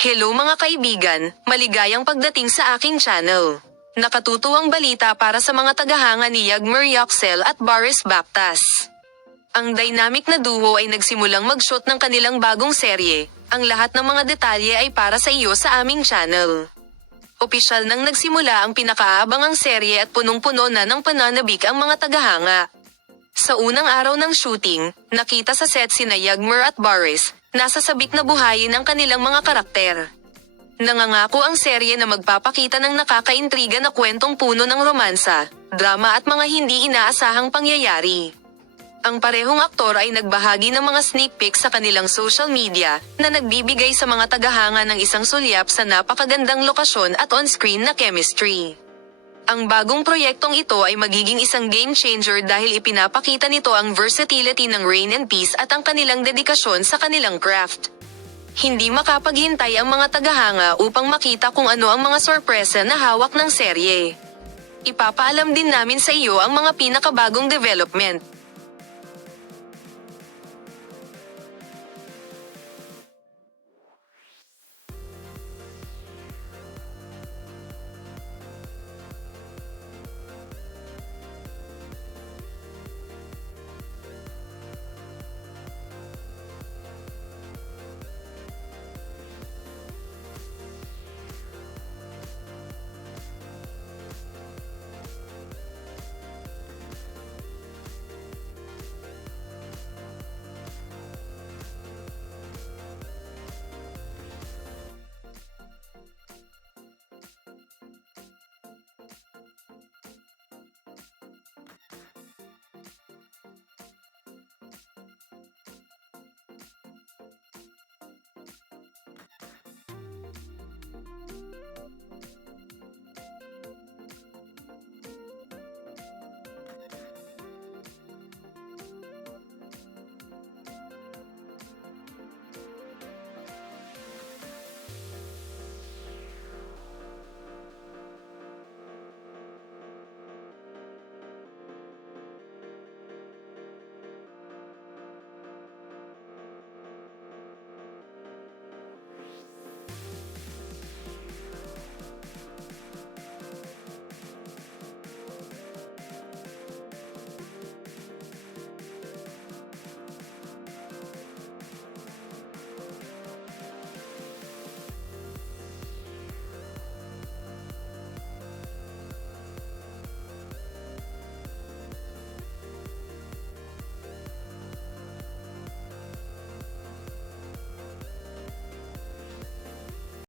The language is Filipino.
Hello mga kaibigan, maligayang pagdating sa aking channel. Nakatutuwang balita para sa mga tagahanga ni Yagmur Yoxel at Boris Bactas. Ang dynamic na duo ay nagsimulang mag-shoot ng kanilang bagong serye. Ang lahat ng mga detalye ay para sa iyo sa aming channel. Opisyal nang nagsimula ang pinakaabangang serye at punong-puno na ng pananabik ang mga tagahanga. Sa unang araw ng shooting, nakita sa set sina Yagmur at Boris, nasa sabik na buhayin ang kanilang mga karakter. Nangangako ang serye na magpapakita ng nakakaintriga na kwentong puno ng romansa, drama at mga hindi inaasahang pangyayari. Ang parehong aktor ay nagbahagi ng mga sneak peeks sa kanilang social media, na nagbibigay sa mga tagahanga ng isang sulyap sa napakagandang lokasyon at on-screen na chemistry. Ang bagong proyektong ito ay magiging isang game changer dahil ipinapakita nito ang versatility ng Rain and Peace at ang kanilang dedikasyon sa kanilang craft. Hindi makapaghintay ang mga tagahanga upang makita kung ano ang mga sorpresa na hawak ng serye. Ipapaalam din namin sa iyo ang mga pinakabagong development.